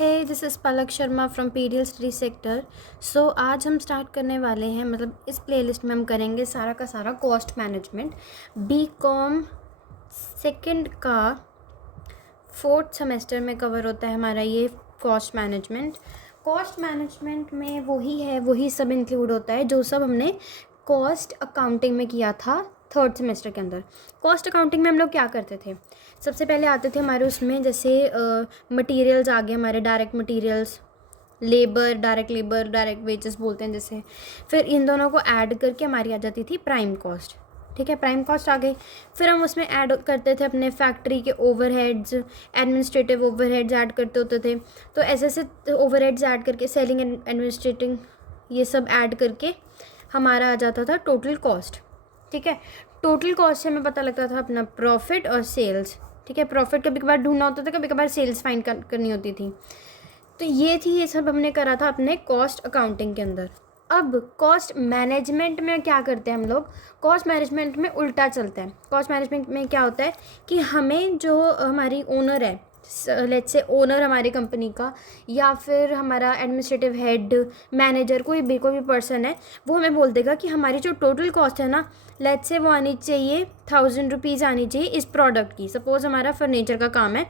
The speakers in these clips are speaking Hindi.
Hey this is Palak Sharma from PDL study sector. So आज हम स्टार्ट करने वाले हैं, मतलब इस प्लेलिस्ट में हम करेंगे सारा का सारा cost management. B com second का फोर्थ सेमेस्टर में कवर होता है हमारा ये कॉस्ट मैनेजमेंट। कॉस्ट मैनेजमेंट में वही सब इंक्लूड होता है जो सब हमने कॉस्ट अकाउंटिंग में किया था थर्ड सेमेस्टर के अंदर। कॉस्ट अकाउंटिंग में हम लोग क्या करते थे, सबसे पहले आते थे हमारे उसमें जैसे मटेरियल्स आ गए, हमारे डायरेक्ट मटेरियल्स, डायरेक्ट वेजेस बोलते हैं जैसे। फिर इन दोनों को ऐड करके हमारी आ जाती थी प्राइम कॉस्ट। ठीक है, प्राइम कॉस्ट आ गई। फिर हम उसमें ऐड करते थे अपने फैक्ट्री के ओवरहेड्स, एडमिनिस्ट्रेटिव ओवरहेड्स ऐड करते होते थे। तो ऐसे ऐसे ओवरहेड्स ऐड करके सेलिंग एडमिनिस्ट्रेटिंग ये सब ऐड करके हमारा आ जाता था टोटल कॉस्ट। ठीक है, टोटल कॉस्ट से हमें पता लगता था अपना प्रॉफिट और सेल्स। ठीक है, प्रॉफिट कभी कभार ढूंढना होता था, कभी कभार सेल्स फाइंड करनी होती थी। तो ये सब हमने करा था अपने कॉस्ट अकाउंटिंग के अंदर। अब कॉस्ट मैनेजमेंट में क्या करते हैं हम लोग, कॉस्ट मैनेजमेंट में उल्टा चलता है। कॉस्ट मैनेजमेंट में क्या होता है कि हमें जो हमारी ओनर है, लेट्स से ओनर हमारी कंपनी का, या फिर हमारा एडमिनिस्ट्रेटिव हेड, मैनेजर, कोई भी पर्सन है, वो हमें बोल देगा कि हमारी जो टोटल कॉस्ट है ना, लेट्स से वो आनी चाहिए 1000 रुपीज़ आनी चाहिए इस प्रोडक्ट की। सपोज़ हमारा फर्नीचर का काम है,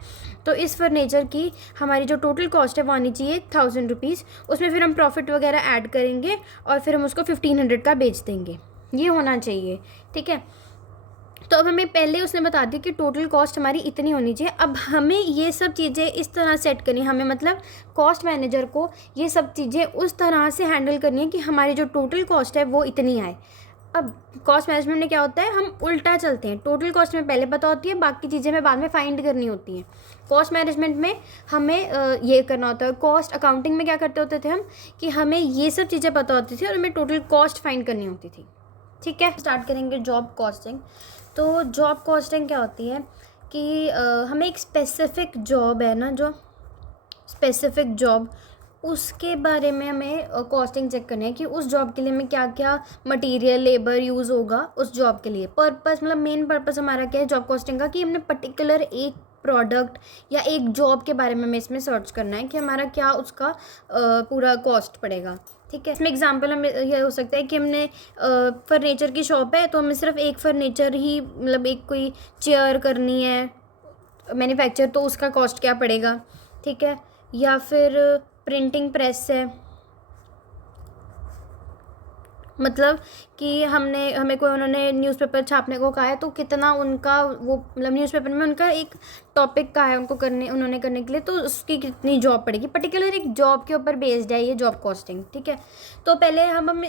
तो इस फर्नीचर की हमारी जो टोटल कॉस्ट है वो आनी चाहिए 1000 रुपीज़। उसमें फिर हम प्रॉफिट वगैरह ऐड करेंगे और फिर हम उसको 1500 का बेच देंगे। ये होना चाहिए। ठीक है, तो अब हमें पहले उसने बता दिया कि टोटल कॉस्ट हमारी इतनी होनी चाहिए। अब हमें ये सब चीज़ें इस तरह सेट करनी है, हमें मतलब कॉस्ट मैनेजर को ये सब चीज़ें उस तरह से हैंडल करनी है कि हमारी जो टोटल कॉस्ट है वो इतनी आए। अब कॉस्ट मैनेजमेंट में क्या होता है, हम उल्टा चलते हैं। टोटल कॉस्ट में पहले पता होती है, बाकी चीज़ें हमें बाद में फाइंड करनी होती हैं। कॉस्ट मैनेजमेंट में हमें ये करना होता है। कॉस्ट अकाउंटिंग में क्या करते होते थे हम कि हमें ये सब चीज़ें पता होती थी और हमें टोटल कॉस्ट फाइंड करनी होती थी। ठीक है, स्टार्ट करेंगे जॉब कॉस्टिंग। तो जॉब कॉस्टिंग क्या होती है कि हमें एक स्पेसिफिक जॉब है ना, जो स्पेसिफिक जॉब, उसके बारे में हमें कॉस्टिंग चेक करनी है कि उस जॉब के लिए हमें क्या क्या मटेरियल, लेबर यूज़ होगा उस जॉब के लिए। पर्पस मतलब मेन पर्पस हमारा क्या है जॉब कॉस्टिंग का, कि हमने पर्टिकुलर एक प्रोडक्ट या एक जॉब के बारे में हमें इसमें सर्च करना है कि हमारा क्या उसका पूरा कॉस्ट पड़ेगा। ठीक है, इसमें एग्जांपल हमें यह हो सकता है कि हमने फर्नीचर की शॉप है, तो हमें सिर्फ एक फर्नीचर ही, मतलब एक कोई चेयर करनी है मैन्युफैक्चर, तो उसका कॉस्ट क्या पड़ेगा। ठीक है, या फिर प्रिंटिंग प्रेस है, मतलब कि हमें कोई उन्होंने न्यूज़पेपर छापने को कहा है, तो कितना उनका वो, मतलब न्यूज़पेपर में उनका एक टॉपिक का है उन्होंने करने के लिए, तो उसकी कितनी जॉब पड़ेगी। पर्टिकुलर एक जॉब के ऊपर बेस्ड है ये जॉब कॉस्टिंग। ठीक है, तो पहले हम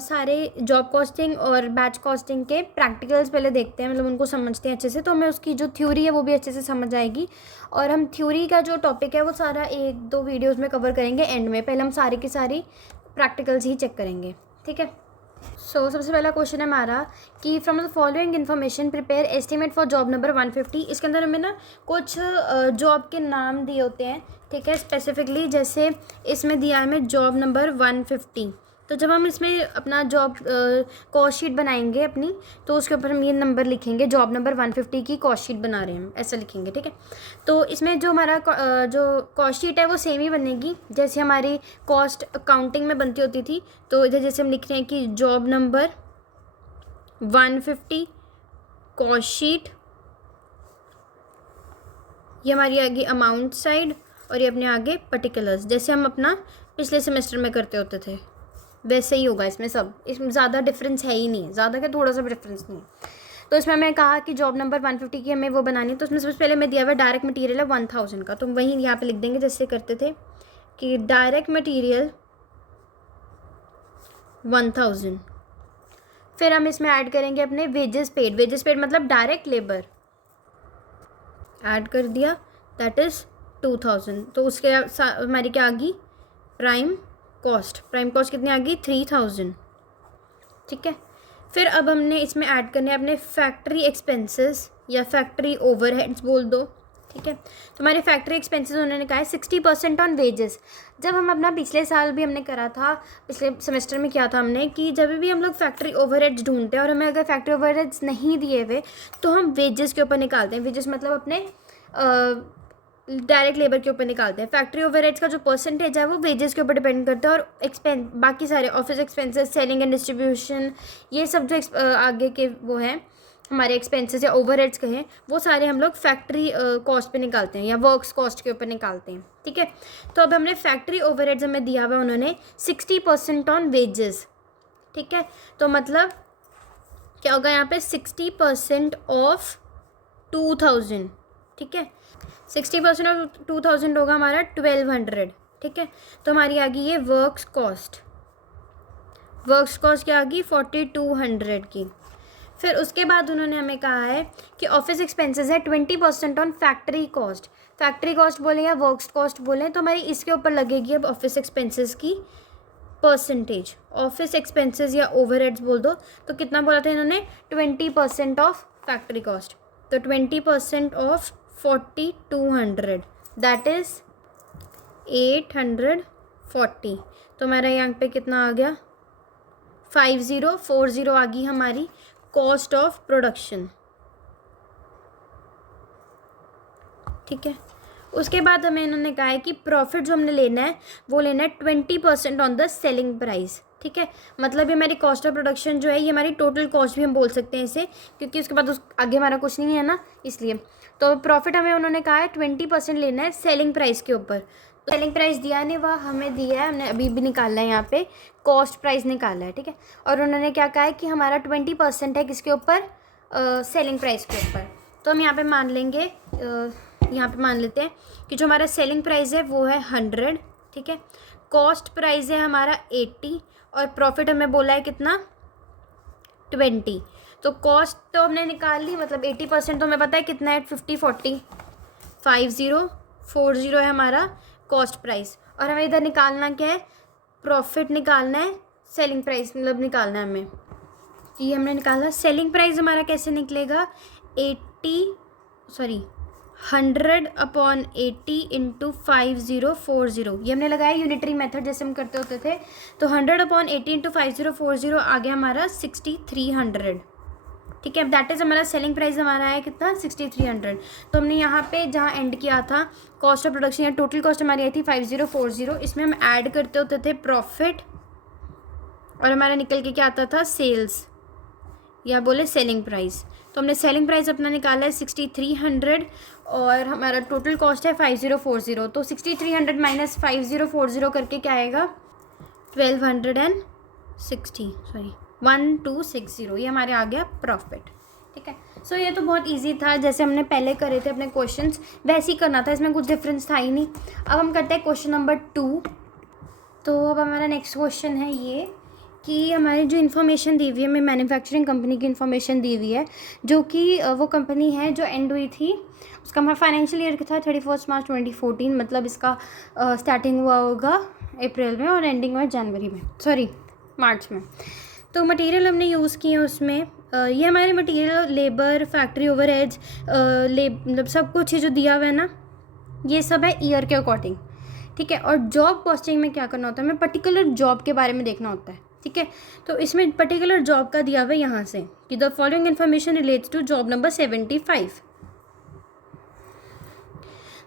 सारे जॉब कॉस्टिंग और बैच कॉस्टिंग के प्रैक्टिकल्स पहले देखते हैं, मतलब उनको समझते हैं अच्छे से, तो हमें उसकी जो थ्योरी है वो भी अच्छे से समझ आएगी। और हम थ्योरी का जो टॉपिक है वो सारा 1-2 वीडियोज़ में कवर करेंगे एंड में। पहले हम सारी की सारी प्रैक्टिकल्स ही चेक करेंगे। ठीक है, सबसे पहला क्वेश्चन है हमारा कि from the following information prepare estimate for job number 150। इसके अंदर हमें ना कुछ जॉब के नाम दिए होते हैं। ठीक है, स्पेसिफिकली जैसे इसमें दिया है हमें जॉब नंबर 150। तो जब हम इसमें अपना जॉब कॉस्ट शीट बनाएंगे अपनी, तो उसके ऊपर हम ये नंबर लिखेंगे, जॉब नंबर 150 की कॉस्ट शीट बना रहे हैं हम, ऐसा लिखेंगे। ठीक है, तो इसमें जो हमारा जो कॉस्ट शीट है वो सेम ही बनेगी जैसे हमारी कॉस्ट अकाउंटिंग में बनती होती थी। तो इधर जैसे हम लिख रहे हैं कि जॉब नंबर 150 कॉस्ट शीट, ये हमारी आगे अमाउंट साइड और ये अपने आगे पर्टिकुलर्स, जैसे हम अपना पिछले सेमेस्टर में करते होते थे वैसे ही होगा इसमें सब। इसमें ज़्यादा डिफरेंस है ही नहीं, ज़्यादा क्या थोड़ा सा भी डिफरेंस नहीं है। तो इसमें मैं कहा कि जॉब नंबर 150 की हमें वो बनानी है, तो उसमें सबसे पहले मैं दिया हुआ डायरेक्ट मटेरियल है 1000 का, तो वहीं यहाँ पे लिख देंगे जैसे करते थे कि डायरेक्ट मटेरियल 1000। फिर हम इसमें ऐड करेंगे अपने वेजेस पेड मतलब डायरेक्ट लेबर ऐड कर दिया, दैट इज़ 2000। तो उसके हमारी क्या आ गई, प्राइम कॉस्ट कितनी आ गई, 3000। ठीक है, फिर अब हमने इसमें ऐड करने हैं अपने फैक्ट्री एक्सपेंसेस या फैक्ट्री ओवरहेड्स बोल दो। ठीक है, तो हमारे फैक्ट्री एक्सपेंसेस उन्होंने कहा है 60% ऑन वेजेस। जब हम अपना पिछले साल भी हमने करा था, पिछले सेमेस्टर में किया था हमने कि जब भी हम लोग फैक्ट्री ओवरहेड्स ढूंढते हैं और हमें अगर फैक्ट्री ओवरहेड्स नहीं दिए हुए, तो हम वेजेस के ऊपर निकालते हैं। वेजेस मतलब अपने डायरेक्ट लेबर के ऊपर निकालते हैं। फैक्ट्री ओवरहेड्स का जो परसेंटेज है वो वेजेस के ऊपर डिपेंड करता है, और बाकी सारे office expenses, selling and distribution, ये सब जो आगे के वो हैं हमारे एक्सपेंसेस या ओवरहेड्स कहें, वो सारे हम लोग फैक्ट्री कॉस्ट पे निकालते हैं या वर्क्स कॉस्ट के ऊपर निकालते हैं। ठीक है, तो अब हमने फैक्ट्री ओवरहेड्स हमें दिया हुआ है उन्होंने 60% ऑन वेजेस। ठीक है, तो मतलब क्या होगा यहाँ पे 60% ऑफ 2000। ठीक है, 60% ऑफ 2000 होगा हमारा 1200। ठीक है, तो हमारी आ गई ये वर्क्स कॉस्ट क्या आ गई 4200 की। फिर उसके बाद उन्होंने हमें कहा है कि ऑफिस एक्सपेंसेस है 20% on factory cost. Factory cost बोले या वर्क्स कॉस्ट बोले तो हमारी इसके ऊपर लगेगी अब ऑफिस एक्सपेंसेस की परसेंटेज। ऑफिस एक्सपेंसेस या ओवरहेड्स बोल दो, तो कितना बोला था इन्होंने 20% ऑफ फैक्ट्री कॉस्ट, तो 20% ऑफ 4200 दैट इज़ 840। तो हमारा यहाँ पे कितना आ गया 5040 आ गई हमारी कॉस्ट ऑफ प्रोडक्शन। ठीक है, उसके बाद हमें इन्होंने कहा है कि प्रॉफिट जो हमने लेना है वो लेना है 20% ऑन द सेलिंग प्राइस। ठीक है, मतलब ये हमारी कॉस्ट ऑफ प्रोडक्शन जो है ये हमारी टोटल कॉस्ट भी हम बोल सकते हैं इसे, क्योंकि उसके बाद आगे हमारा कुछ नहीं है ना, इसलिए। तो प्रॉफिट हमें उन्होंने कहा है 20% लेना है सेलिंग प्राइस के ऊपर। तो सेलिंग प्राइस दिया नहीं, वह हमें दिया है, हमने अभी भी निकालना है यहाँ पे कॉस्ट प्राइस निकाला है। ठीक है, और उन्होंने क्या कहा है कि हमारा 20% है किसके ऊपर, सेलिंग प्राइस के ऊपर। तो हम यहाँ पे मान लेंगे, यहाँ पे मान लेते हैं कि जो हमारा सेलिंग प्राइस है वो है 100। ठीक है, कॉस्ट प्राइस है हमारा 80 और प्रॉफिट हमें बोला है कितना 20। तो कॉस्ट तो हमने निकाल ली, मतलब 80% तो हमें पता है कितना है 5040 है हमारा कॉस्ट प्राइस, और हमें इधर निकालना क्या है, प्रॉफिट निकालना है, सेलिंग प्राइस मतलब निकालना है हमें। ये हमने निकाला। सेलिंग प्राइस हमारा कैसे निकलेगा 100/80 इंटू 5040। ये हमने लगाया यूनिटरी मेथड जैसे हम करते होते थे। तो 100/80 इंटू 5040 आ गया हमारा 6300। ठीक है, अब दैट इज़ हमारा सेलिंग प्राइस हमारा है कितना 6300। तो हमने यहाँ पे जहाँ एंड किया था कॉस्ट ऑफ प्रोडक्शन या टोटल कॉस्ट हमारी आई थी 5040, इसमें हम ऐड करते होते थे प्रॉफिट और हमारा निकल के क्या आता था सेल्स या बोले सेलिंग प्राइस। तो हमने सेलिंग प्राइस अपना निकाला है 6300 और हमारा टोटल कॉस्ट है 5040। तो 6300 माइनस 5040 करके क्या आएगा 1260 ये हमारे आ गया प्रॉफिट। ठीक है, सो ये तो बहुत इजी था, जैसे हमने पहले करे थे अपने क्वेश्चंस वैसे ही करना था, इसमें कुछ डिफरेंस था ही नहीं। अब हम करते हैं क्वेश्चन नंबर 2। तो अब हमारा नेक्स्ट क्वेश्चन है ये कि हमारी जो इन्फॉर्मेशन दी हुई है, हमें मैन्युफैक्चरिंग कंपनी की इन्फॉर्मेशन दी हुई है, जो कि वो कंपनी है जो एंड हुई थी, उसका हमारा फाइनेंशियल ईयर था 31 मार्च 2014, मतलब इसका स्टार्टिंग हुआ होगा अप्रैल में और एंडिंग हुआ मार्च में। तो मटेरियल हमने यूज़ किए उसमें ये हमारे मटेरियल, लेबर, फैक्ट्री ओवरहेड्स, मतलब सब कुछ है जो दिया हुआ है ना, ये सब है ईयर के अकॉर्डिंग। ठीक है, और जॉब कॉस्टिंग में क्या करना होता है, हमें पर्टिकुलर जॉब के बारे में देखना होता है। ठीक है, तो इसमें पर्टिकुलर जॉब का दिया हुआ है यहाँ से कि the following information relates to job number 75।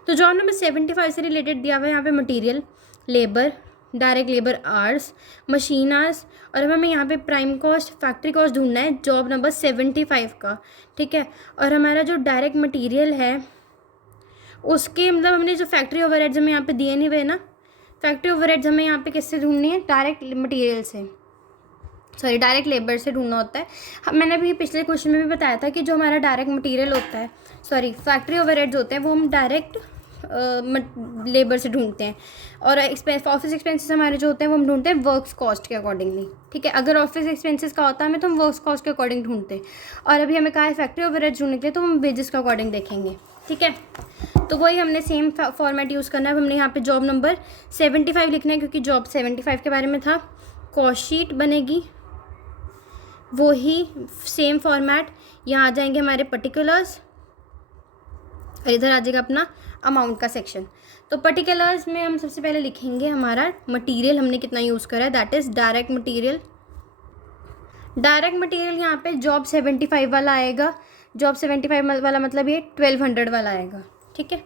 तो जॉब नंबर 75 से रिलेटेड दिया हुआ है यहाँ पे material, labour, direct labour hours, machine hours, और हमें यहाँ पे प्राइम कॉस्ट, फैक्ट्री कॉस्ट ढूंढना है जॉब नंबर 75 का। ठीक है, और हमारा जो डायरेक्ट मटेरियल है उसके मतलब हमने जो फैक्ट्री ओवरहेड्स हमें यहाँ पे दिए नहीं हुए ना, फैक्ट्री ओवरहेड्स हमें यहाँ पे किससे ढूंढनी है, डायरेक्ट मटेरियल से, डायरेक्ट लेबर से ढूंढना होता है। मैंने अभी पिछले क्वेश्चन में भी बताया था कि जो हमारा डायरेक्ट मटेरियल होता है, फैक्ट्री ओवरहेड्स होते हैं, वो हम डायरेक्ट लेबर से ढूंढते हैं, और ऑफिस एक्सपेंसेस हमारे जो होते हैं वो हम ढूंढते हैं वर्क्स कॉस्ट के अकॉर्डिंगली। ठीक है, अगर ऑफिस एक्सपेंसेस का होता है हमें तो हम वर्क्स कॉस्ट के अकॉर्डिंग ढूंढते हैं, और अभी हमें कहा है फैक्ट्री ओवरहेड्स ढूंढने के लिए तो हम वेजेस के अकॉर्डिंग देखेंगे। ठीक है, तो वही हमने सेम फॉर्मेट यूज़ करना है। हमने यहाँ पे जॉब नंबर 75 लिखना है क्योंकि जॉब 75 के बारे में था। कॉस्ट शीट बनेगी, वही सेम फॉर्मेट, यहाँ आ जाएंगे हमारे पर्टिकुलर्स और इधर आ जाएगा अपना अमाउंट का सेक्शन। तो पर्टिकुलर्स में हम सबसे पहले लिखेंगे हमारा मटेरियल हमने कितना यूज़ करा है, that is direct material. Direct material यहाँ पे जॉब 75 वाला आएगा, जॉब 75 वाला मतलब ये 1200 वाला आएगा। ठीक है,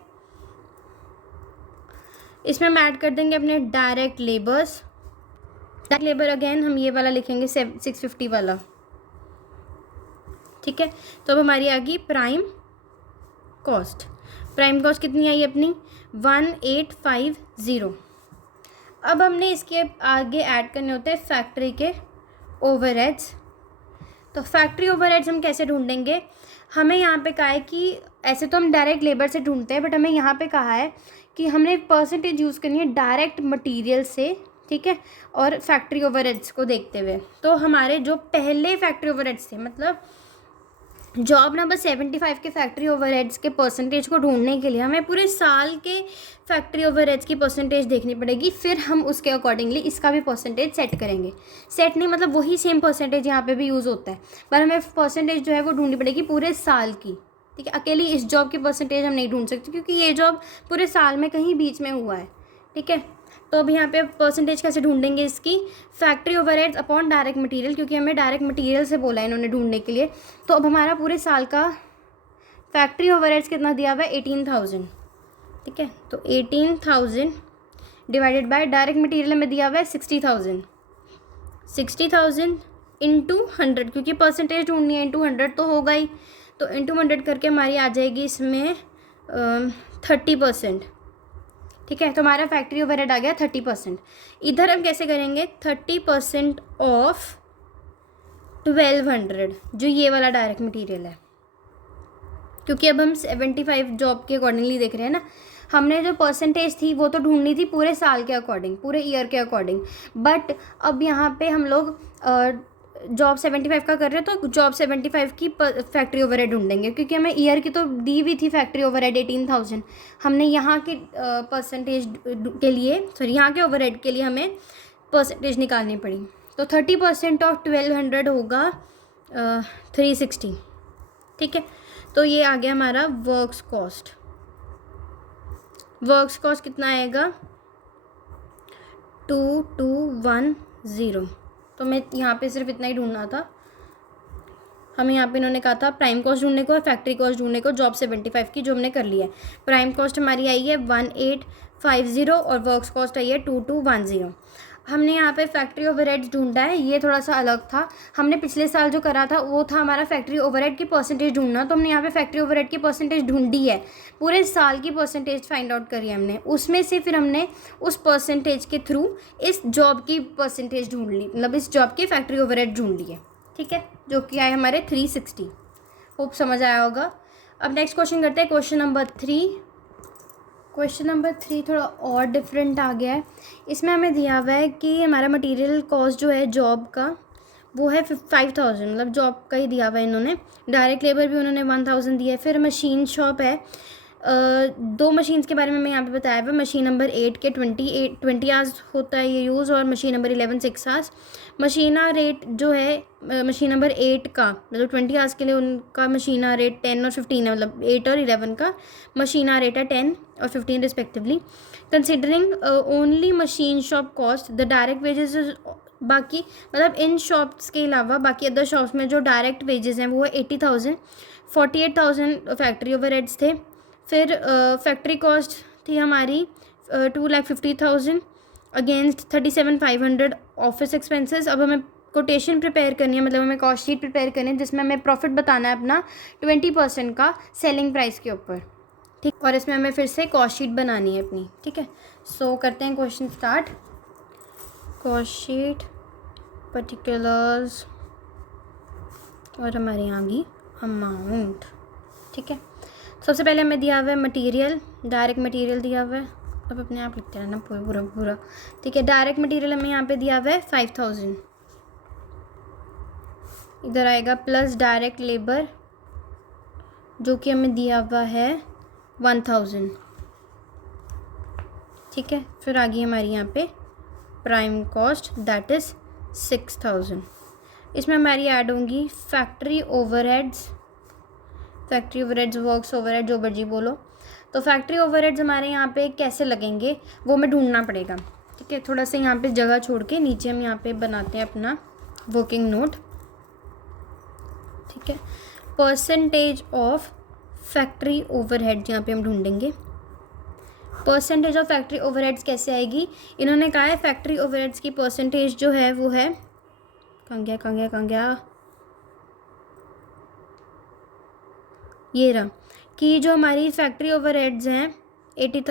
इसमें हम ऐड कर देंगे अपने direct labours. Direct labour again हम ये वाला लिखेंगे 650 वाला, ठीक है। तो अब हमारी आ गई प्राइम कॉस्ट। प्राइम कॉस्ट कितनी आई अपनी 1850। अब हमने इसके आगे ऐड करने होते हैं फैक्ट्री के ओवरहेड्स। तो फैक्ट्री ओवरहेड्स हम कैसे ढूंढेंगे, हमें यहाँ पे कहा है कि ऐसे तो हम डायरेक्ट लेबर से ढूंढते हैं, बट हमें यहाँ पे कहा है कि हमने परसेंटेज यूज़ करनी है डायरेक्ट मटेरियल से, ठीक है, और फैक्ट्री ओवरहेड्स को देखते हुए। तो हमारे जो पहले फैक्ट्री ओवरहेड्स थे, मतलब जॉब नंबर 75 के फैक्ट्री ओवरहेड्स के परसेंटेज को ढूंढने के लिए हमें पूरे साल के फैक्ट्री ओवरहेड्स की परसेंटेज देखनी पड़ेगी, फिर हम उसके अकॉर्डिंगली इसका भी परसेंटेज सेट करेंगे। सेट नहीं मतलब वही सेम परसेंटेज यहाँ पे भी यूज़ होता है, पर हमें परसेंटेज जो है वो ढूंढनी पड़ेगी पूरे साल की, ठीक है। अकेली इस जॉब की परसेंटेज हम नहीं ढूंढ सकते क्योंकि ये जॉब पूरे साल में कहीं बीच में हुआ है, ठीक है। तो अब यहाँ पे परसेंटेज कैसे ढूंढेंगे इसकी, factory overheads upon direct material, क्योंकि हमें डायरेक्ट मटेरियल से बोला है इन्होंने ढूंढने के लिए। तो अब हमारा पूरे साल का फैक्ट्री ओवरहेड्स कितना दिया हुआ है 18,000, ठीक है। तो 18,000 डिवाइडेड बाय डायरेक्ट मटेरियल में दिया हुआ है 60,000। 60,000 इंटू 100, क्योंकि परसेंटेज ढूंढनी है, इंटू 100 तो होगा ही, तो इंटू 100 करके हमारी आ जाएगी इसमें 30%, ठीक है। तो हमारा फैक्ट्री ओवरहेड आ गया 30%। इधर हम कैसे करेंगे 30% ऑफ 1200, जो ये वाला डायरेक्ट मटेरियल है, क्योंकि अब हम 75 जॉब के अकॉर्डिंगली देख रहे हैं ना। हमने जो परसेंटेज थी वो तो ढूंढनी थी पूरे साल के अकॉर्डिंग, पूरे ईयर के अकॉर्डिंग, बट अब यहाँ पे हम लोग जॉब 75 का कर रहे हैं, तो जॉब 75 की फैक्ट्री ओवरहेड ढूंढेंगे, क्योंकि हमें ईयर की तो दी हुई थी फैक्ट्री ओवरहेड 18,000। हमने यहाँ के परसेंटेज के लिए, सॉरी यहाँ के ओवरहेड के लिए हमें परसेंटेज निकालनी पड़ी। तो 30% ऑफ 1200 होगा 360, ठीक है। तो ये आ गया हमारा वर्क्स कॉस्ट। वर्क्स कॉस्ट कितना आएगा 2210। तो मैं यहाँ पे सिर्फ इतना ही ढूंढना था, हमें यहाँ पे इन्होंने कहा था प्राइम कॉस्ट ढूंढने को और फैक्ट्री कॉस्ट ढूंढने को जॉब 75 की, जो हमने कर लिया है। प्राइम कॉस्ट हमारी आई है 1850 और वर्क्स कॉस्ट आई है 2210। हमने यहाँ पे फैक्ट्री ओवरहेड्स ढूंढा है, ये थोड़ा सा अलग था। हमने पिछले साल जो करा था वो था हमारा फैक्ट्री ओवरहेड की परसेंटेज ढूंढना, तो हमने यहाँ पे फैक्ट्री ओवरहेड की परसेंटेज ढूंढी है, पूरे साल की परसेंटेज फाइंड आउट करी है हमने। उसमें से फिर हमने उस परसेंटेज के थ्रू इस जॉब की परसेंटेज ढूंढ ली, मतलब इस जॉब की फैक्ट्री ओवरहेड ढूंढ ली है, ठीक है, जो कि आए हमारे 360। होप समझ आया होगा। अब नेक्स्ट क्वेश्चन करते हैं, क्वेश्चन नंबर 3। क्वेश्चन नंबर 3 थोड़ा और डिफरेंट आ गया है। इसमें हमें दिया हुआ है कि हमारा मटेरियल कॉस्ट जो है जॉब का वो है 5000, मतलब जॉब का ही दिया हुआ है इन्होंने। डायरेक्ट लेबर भी उन्होंने 1000 दिया है। फिर मशीन शॉप है, 2 मशीन्स के बारे में मैं यहाँ पे बताया हुआ है। मशीन नंबर 8 के 20 आवर्स होता है ये यूज़, और मशीन नंबर 11 6 आवर्स। मशीना रेट जो है मशीन नंबर 8 का, मतलब 20 आवर्स के लिए उनका मशीना रेट 10 और 15 है, मतलब 8 और 11 का मशीना रेट है 10 और 15 respectively. Considering only machine shop cost the direct wages, बाकी मतलब इन शॉप्स के अलावा बाकी अदर शॉप्स में जो डायरेक्ट वेजेस हैं वो है 80,000। 48,000 फैक्ट्री ओवरहेड्स थे। फिर फैक्ट्री कॉस्ट थी हमारी 2,50,000 अगेंस्ट 37,500 ऑफिस एक्सपेंसेस। अब हमें कोटेशन प्रिपेयर करनी है, मतलब हमें कॉस्ट शीट प्रिपेयर करनी है जिसमें हमें प्रॉफिट बताना है अपना 20% का सेलिंग प्राइस के ऊपर, ठीक। और इसमें हमें फिर से कॉस्ट शीट बनानी है अपनी, ठीक है। सो करते हैं question start. Cost sheet, particulars और हमारे यहाँ की अमाउंट, ठीक है। सबसे पहले हमें दिया हुआ है मटेरियल, डायरेक्ट मटेरियल दिया हुआ है। अब अपने आप लिखते रहना पूरा, ठीक है। डायरेक्ट मटेरियल हमें यहाँ पे दिया हुआ है 5000, इधर आएगा प्लस डायरेक्ट लेबर जो कि हमें दिया हुआ है 1000, ठीक है। फिर आ गई हमारी यहाँ पे प्राइम कॉस्ट दैट इज़ 6000। इसमें हमारी ऐड होंगी factory overheads, factory overheads, works overhead, जो मर्जी बोलो। तो फैक्ट्री ओवरहेड्स हमारे यहाँ पे कैसे लगेंगे वो हमें ढूंढना पड़ेगा, ठीक है। थोड़ा सा यहाँ पे जगह छोड़ के नीचे हम यहाँ पे बनाते हैं अपना वर्किंग नोट, ठीक है। परसेंटेज ऑफ फैक्ट्री ओवरहेड्स यहाँ पे हम ढूंढेंगे। परसेंटेज ऑफ फैक्ट्री ओवरहेड्स कैसे आएगी, इन्होंने कहा है फैक्ट्री ओवरहेड्स की परसेंटेज जो है वो है, कहाँ गया, ये रहा, कि जो हमारी फैक्ट्री ओवरहेड्स हैं 80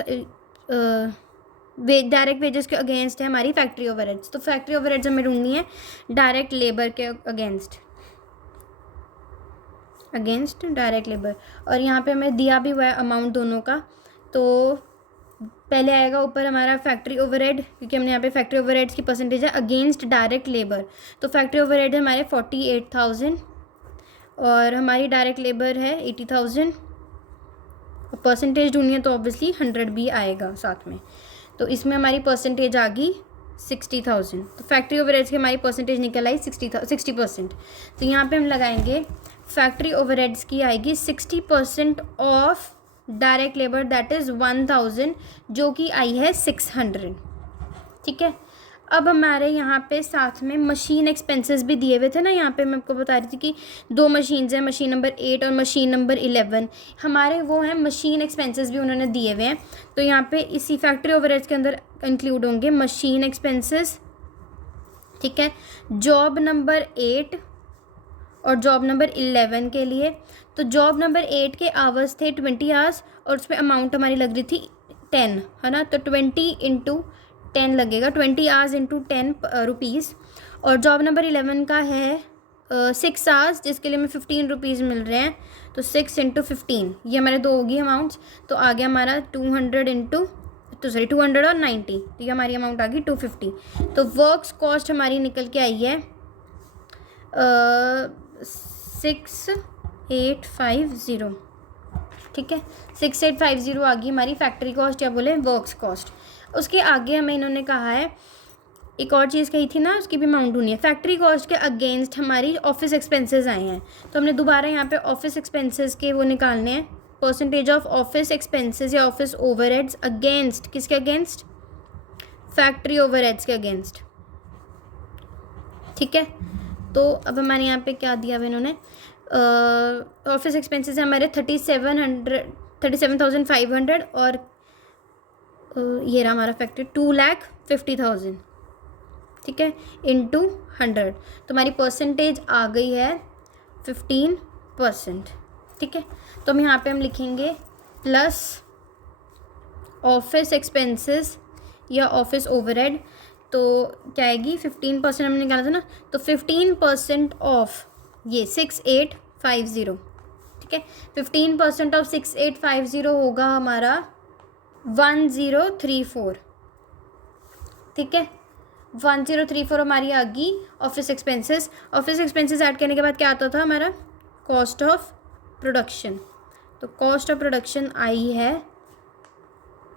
डायरेक्ट वेजेस के अगेंस्ट है हमारी फैक्ट्री ओवरहेड्स। तो फैक्ट्री ओवरहेड्स हमें ढूंढनी है डायरेक्ट लेबर के अगेंस्ट डायरेक्ट लेबर, और यहाँ पे हमें दिया भी हुआ है अमाउंट दोनों का। तो पहले आएगा ऊपर हमारा फैक्ट्री ओवरहेड, क्योंकि हमने यहाँ पे फैक्ट्री ओवरहेड्स की परसेंटेज है अगेंस्ट डायरेक्ट लेबर, तो फैक्ट्री ओवरहेड है हमारे 48,000 और हमारी डायरेक्ट लेबर है 80,000। परसेंटेज ढूंढनी है तो ऑब्वियसली 100 भी आएगा साथ में, तो इसमें हमारी परसेंटेज आ गई 60,000। तो फैक्ट्री ओवरहेड्स की हमारी परसेंटेज निकल आई 60%। तो यहाँ पे हम लगाएंगे फैक्ट्री ओवरहेड्स की आएगी 60% of direct labour that is 1000, जो कि आई है 600। ठीक है, अब हमारे यहाँ पे साथ में मशीन एक्सपेंसेस भी दिए हुए थे ना, यहाँ पे मैं आपको बता रही थी कि 2 मशीन्स हैं, मशीन नंबर 8 और मशीन नंबर 11, हमारे वो हैं मशीन एक्सपेंसेस भी उन्होंने दिए हुए हैं। तो यहाँ पे इसी फैक्ट्री ओवरहेड्स के अंदर इंक्लूड होंगे मशीन एक्सपेंसेस। ठीक है, जॉब नंबर 8 और जॉब नंबर 11 के लिए, तो जॉब नंबर 8 के आवर्स थे 20 आवर्स और उसमें अमाउंट हमारी लग रही थी 10, है ना, तो 20 × 10 लगेगा, 20 आवर्स × 10 रुपीज़। और जॉब नंबर 11 का है 6 आवर्स, जिसके लिए हमें 15 रुपीज़ मिल रहे हैं, तो 6 × 15, ये हमारे दो होगी अमाउंट्स। तो आ गया हमारा 200 और 90, तो ये हमारी अमाउंट आ गई 250। तो वर्क्स कॉस्ट हमारी निकल के आई है 6850। ठीक है, 6850 आ गई हमारी फैक्ट्री कॉस्ट या बोले वर्क्स कॉस्ट। उसके आगे हमें इन्होंने कहा है एक और चीज़ कही थी ना, उसकी भी अमाउंट ढूंढनी है। फैक्ट्री कॉस्ट के अगेंस्ट हमारी ऑफिस एक्सपेंसेस आए हैं, तो हमने दोबारा यहाँ पे ऑफिस एक्सपेंसेस के वो निकालने हैं, परसेंटेज ऑफ ऑफिस एक्सपेंसेस या ऑफिस ओवरहेड्स अगेंस्ट, किसके अगेंस्ट, फैक्ट्री ओवरहेड्स के अगेंस्ट। ठीक है, तो अब हमारे यहाँ पे क्या दिया हुआ इन्होंने, ऑफिस एक्सपेंसेस है हमारे 37,500 और ये रहा हमारा फैक्ट्री 2,50,000। ठीक है, इंटू 100, तो हमारी परसेंटेज आ गई है 15%। ठीक है, तो हम यहाँ पे हम लिखेंगे प्लस ऑफिस एक्सपेंसेस या ऑफिस ओवरहेड, तो क्या आएगी 15% हमने निकाला था ना, तो 15% ऑफ ये 6850। ठीक है, 15% ऑफ 6850 होगा हमारा 1034। ठीक है, 1034 हमारी आ गई office expenses. Office expenses add करने के बाद क्या आता था हमारा, कॉस्ट ऑफ प्रोडक्शन। तो कॉस्ट ऑफ प्रोडक्शन आई है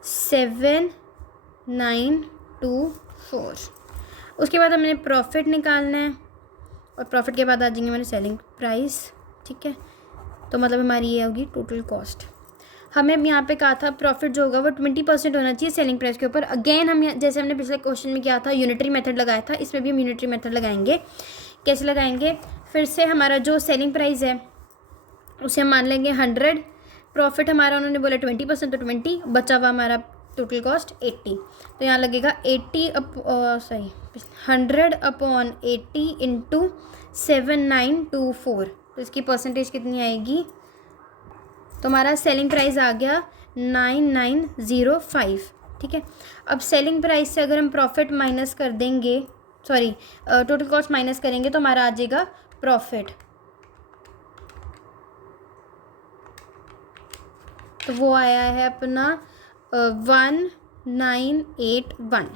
7924। उसके बाद हमने प्रॉफिट निकालना है और प्रॉफिट के बाद आ जाएंगे हमारे सेलिंग प्राइस। ठीक है, तो मतलब हमारी ये होगी टोटल कॉस्ट। हमें यहाँ पे कहा था प्रॉफिट जो होगा वो 20% होना चाहिए सेलिंग प्राइस के ऊपर। अगेन हम जैसे हमने पिछले क्वेश्चन में किया था यूनिटरी मेथड लगाया था, इसमें भी हम यूनिटरी मेथड लगाएंगे। कैसे लगाएंगे, फिर से हमारा जो सेलिंग प्राइस है उसे हम मान लेंगे 100, प्रॉफिट हमारा उन्होंने बोला 20%, तो 20, बचा हुआ हमारा टोटल कॉस्ट 80। तो यहाँ लगेगा 100/80 इंटू 7924, तो इसकी परसेंटेज कितनी आएगी, तो हमारा सेलिंग प्राइस आ गया 9905। ठीक है, अब सेलिंग प्राइस से अगर हम प्रॉफिट माइनस कर देंगे, सॉरी टोटल कॉस्ट माइनस करेंगे तो हमारा आ जाएगा प्रॉफिट, तो वो आया है अपना 1981।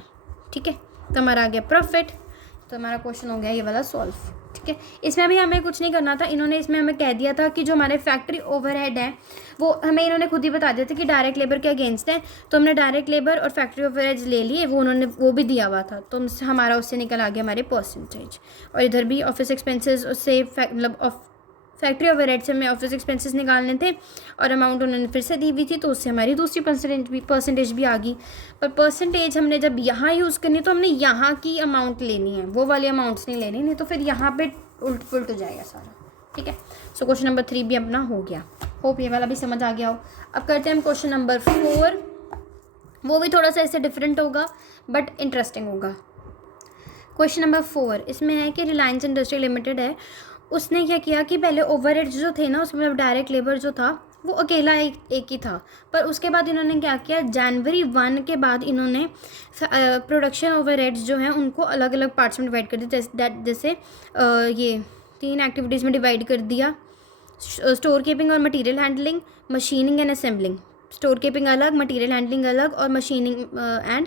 ठीक है, तो हमारा आ गया प्रॉफिट। तो हमारा क्वेश्चन हो गया ये वाला सॉल्व। ठीक है, इसमें भी हमें कुछ नहीं करना था, इन्होंने इसमें हमें कह दिया था कि जो हमारे फैक्ट्री ओवरहेड हैं वो हमें इन्होंने खुद ही बता दिया था कि डायरेक्ट लेबर के अगेंस्ट है, तो हमने डायरेक्ट लेबर और फैक्ट्री ओवरहेड्स ले लिए, वो उन्होंने वो भी दिया हुआ था, तो हमारा उससे निकल आ गया हमारे परसेंटेज। और इधर भी ऑफिस एक्सपेंसेस उससे मतलब फैक्ट्री ओवरहेड से हमें ऑफिस एक्सपेंसेस निकालने थे और अमाउंट उन्होंने फिर से दी हुई थी, तो उससे हमारी दूसरी परसेंटेज भी आ गई। पर परसेंटेज हमने जब यहाँ यूज़ करनी तो हमने यहाँ की अमाउंट लेनी है, वो वाली अमाउंट्स नहीं लेनी, नहीं तो फिर यहाँ पे उल्ट पुलट हो जाएगा सारा। ठीक है, सो क्वेश्चन नंबर 3 भी अपना हो गया। होप ये वाला भी समझ आ गया हो। अब करते हैं हम क्वेश्चन नंबर 4। वो भी थोड़ा सा इससे डिफरेंट होगा बट इंटरेस्टिंग होगा। क्वेश्चन नंबर 4 इसमें है कि रिलायंस इंडस्ट्री लिमिटेड है, उसने क्या किया कि पहले ओवरहेड्स जो थे ना उसमें डायरेक्ट लेबर जो था वो अकेला एक ही था, पर उसके बाद इन्होंने क्या किया, जनवरी 1 के बाद इन्होंने प्रोडक्शन ओवरहेड्स जो हैं उनको अलग अलग पार्ट्स में डिवाइड कर दिया। जैसे ये 3 एक्टिविटीज़ में डिवाइड कर दिया, स्टोर कीपिंग और material handling, machining and assembling. Store keeping अलग, मटेरियल हैंडलिंग अलग और मशीनिंग एंड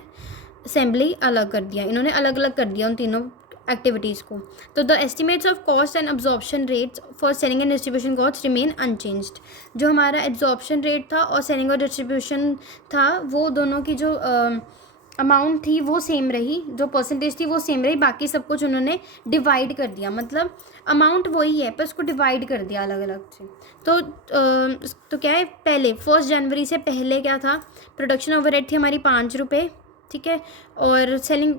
असेंबली अलग कर दिया, इन्होंने अलग अलग कर दिया उन तीनों एक्टिविटीज़ को। तो the estimates of cost and absorption rates for selling and distribution cost remain unchanged. जो हमारा एब्जॉर्प्शन रेट था और सेलिंग और डिस्ट्रीब्यूशन था वो दोनों की जो अमाउंट थी वो सेम रही, जो परसेंटेज थी वो सेम रही, बाकी सब कुछ उन्होंने डिवाइड कर दिया, मतलब अमाउंट वही है पर उसको डिवाइड कर दिया अलग अलग से। तो क्या है, पहले 1 जनवरी से पहले क्या था, प्रोडक्शन ओवरहेड थी हमारी 5 रुपये, ठीक है, और selling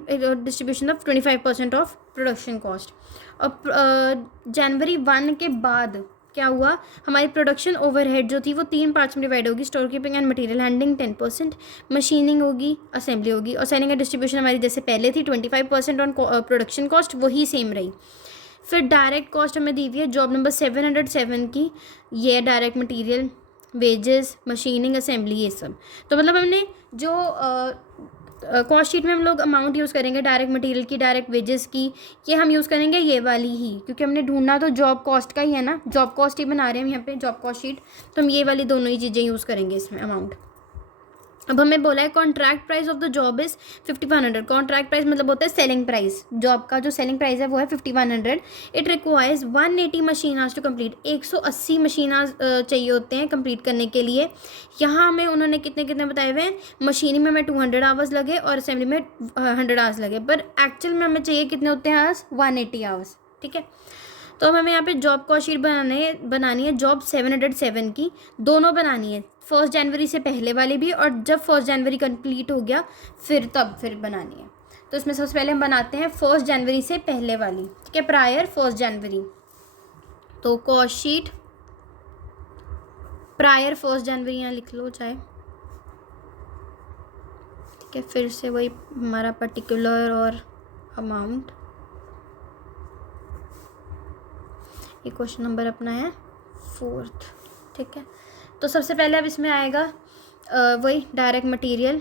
distribution of 25% of production cost. और जनवरी 1 के बाद क्या हुआ, हमारी प्रोडक्शन ओवरहेड जो थी वो 3 पार्ट्स में डिवाइड होगी, store keeping and material handling 10%, machining होगी, असेंबली होगी, और सेलिंग एंड डिस्ट्रीब्यूशन हमारी जैसे पहले थी 25% ऑन प्रोडक्शन कॉस्ट, वही सेम रही। फिर डायरेक्ट कॉस्ट हमें दी हुई है जॉब नंबर 707 की, ये direct material, wages, machining, assembly, ये सब। तो मतलब हमने जो कॉस्ट शीट में हम लोग अमाउंट यूज़ करेंगे डायरेक्ट मटेरियल की, डायरेक्ट वेजेस की, ये हम यूज़ करेंगे ये वाली ही, क्योंकि हमने ढूंढना तो जॉब कॉस्ट का ही है ना, जॉब कॉस्ट ही बना रहे हैं हम यहाँ पे जॉब कॉस्ट शीट, तो हम ये वाली दोनों ही चीज़ें यूज़ करेंगे इसमें अमाउंट। अब हमें बोला है contract price of the job is 5100। Contract price मतलब होता है सेलिंग प्राइस, जॉब का जो सेलिंग प्राइस है वो है 5100। It requires 180 machine hours to complete. 180 machine hours चाहिए होते हैं कंप्लीट करने के लिए। यहाँ हमें उन्होंने कितने कितने बताए हुए हैं, मशीनिंग में हमें 200 आवर्स लगे और असेंबली में 100 आवर्स लगे, पर एक्चुअल में हमें चाहिए कितने होते हैं आवर्स, 180 आवर्स, ठीक है। तो हमें यहाँ पे जॉब कॉस्ट शीट बनानी है जॉब 707 की, दोनों बनानी है, 1 जनवरी से पहले वाली भी और जब 1 जनवरी कंप्लीट हो गया फिर बनानी है। तो इसमें सबसे पहले हम बनाते हैं 1 जनवरी से पहले वाली, ठीक है, प्रायर 1 जनवरी। तो कॉस्ट शीट प्रायर 1 जनवरी यहाँ लिख लो चाहे, ठीक है। फिर से वही हमारा पर्टिकुलर और अमाउंट, ये क्वेश्चन नंबर अपना है 4th, ठीक है। तो सबसे पहले अब इसमें आएगा वही डायरेक्ट मटेरियल।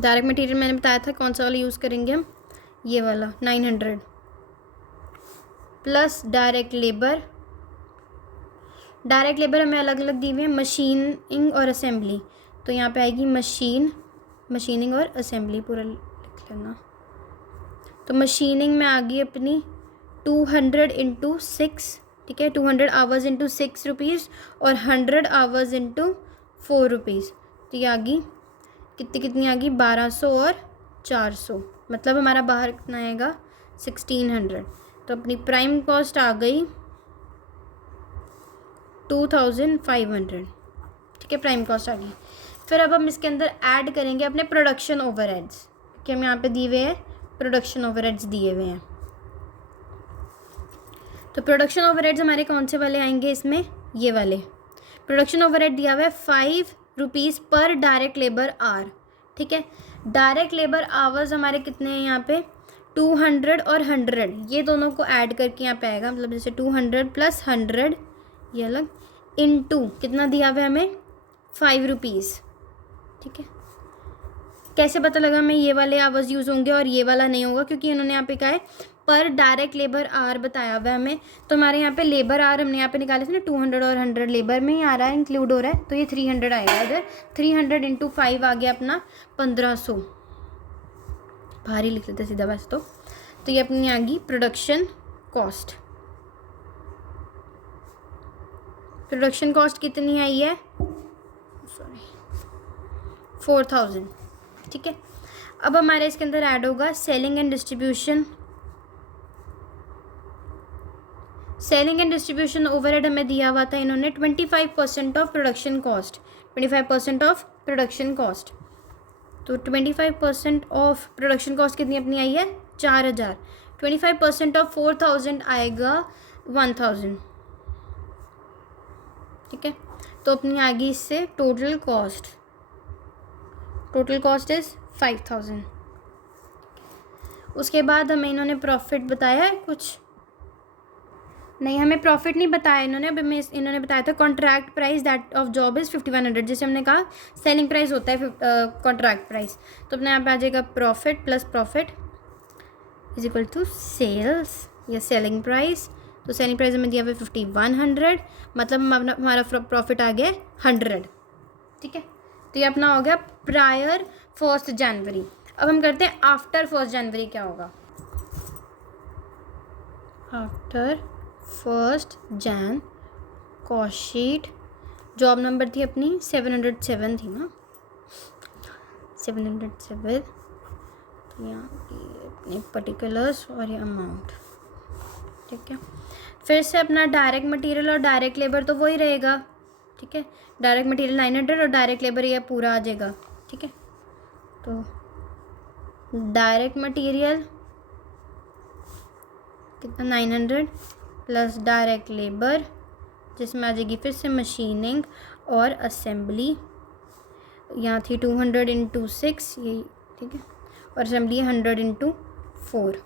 डायरेक्ट मटेरियल मैंने बताया था कौन सा वाला यूज़ करेंगे हम, ये वाला 900 plus direct labour. Direct labour हमें अलग अलग दी हुई है, मशीनिंग और असेंबली, तो यहाँ पे आएगी मशीनिंग और असेंबली पूरा लिख लेना। तो मशीनिंग में आ गई अपनी 200 इंटू 6, ठीक है, 200 आवर्स इंटू 6 रुपीज़ और 100 आवर्स इंटू 4 रुपीज़। तो ये आ गई कितनी आ गई, 1200 और 400, मतलब हमारा बाहर कितना आएगा 1600। तो अपनी प्राइम कॉस्ट आ गई 2500, ठीक है, प्राइम कॉस्ट आ गई। फिर अब हम इसके अंदर ऐड करेंगे अपने प्रोडक्शन ओवरहेड्स, कि हम यहाँ पे दिए हुए हैं प्रोडक्शन ओवरहेड्स दिए हुए हैं। तो प्रोडक्शन ओवरहेड्स हमारे कौन से वाले आएंगे इसमें, ये वाले। प्रोडक्शन ओवरहेड दिया हुआ है 5 रुपीज़ पर डायरेक्ट लेबर आवर, ठीक है। डायरेक्ट लेबर आवर्स हमारे कितने हैं यहाँ पे, 200 और 100, ये दोनों को ऐड करके यहाँ पे आएगा, मतलब जैसे 200 प्लस 100 ये अलग, इनटू कितना दिया हुआ है हमें 5 रुपीज़, ठीक है। कैसे पता लगा हमें ये वाले आवर्स यूज़ होंगे और ये वाला नहीं होगा, क्योंकि इन्होंने यहाँ पे कहा है पर डायरेक्ट लेबर आवर बताया हुआ है हमें, तो हमारे यहाँ पे लेबर आवर हमने यहाँ पे निकाले थे ना, 200 और 100 लेबर में ही आ रहा है, इंक्लूड हो रहा है, तो ये 300 आएगा इधर। 300 इंटू 5 आ गया अपना 1500, भारी लिख लेते सीधा बस। तो ये अपनी आ गई प्रोडक्शन कॉस्ट। प्रोडक्शन कॉस्ट कितनी आई है, 4000, ठीक है। अब हमारे इसके अंदर ऐड होगा selling and distribution. Selling and distribution overhead हमें दिया हुआ था इन्होंने 25% of production cost, 25% of production cost. तो 25% ऑफ प्रोडक्शन कॉस्ट कितनी अपनी आई है 4000, 25% ऑफ 4000 आएगा 1000, ठीक है। तो अपनी आ गई इससे total cost total cost is 5000। उसके बाद हमें इन्होंने प्रॉफिट बताया है कुछ नहीं, हमें प्रॉफिट नहीं बताया इन्होंने। अब हमें इन्होंने बताया था contract price that of job is 5100, जैसे हमने कहा सेलिंग प्राइस होता है कॉन्ट्रैक्ट प्राइस। तो अपने यहाँ पे आ जाएगा profit plus profit is equal to sales या सेलिंग प्राइस। तो सेलिंग प्राइस हमें दिया हुआ 5100, मतलब हमारा प्रॉफिट आ गया 100। ठीक है, तो ये अपना हो गया प्रायर 1 जनवरी। अब हम करते हैं आफ्टर 1 जनवरी क्या होगा। After 1 Jain cost sheet, job number थी अपनी 707 थी ना, 707। तो यहाँ की अपने पर्टिकुलर्स और ये अमाउंट। ठीक है, फिर से अपना डायरेक्ट मटेरियल और डायरेक्ट लेबर तो वही रहेगा। ठीक है, डायरेक्ट मटेरियल 900 और डायरेक्ट लेबर ये पूरा आ जाएगा। ठीक है, तो डायरेक्ट मटेरियल कितना 900 प्लस डायरेक्ट लेबर जिसमें आ जाएगी फिर से मशीनिंग और असेंबली, यहाँ थी 200 × 6 यही। ठीक है, और असेंबली 100 × 4।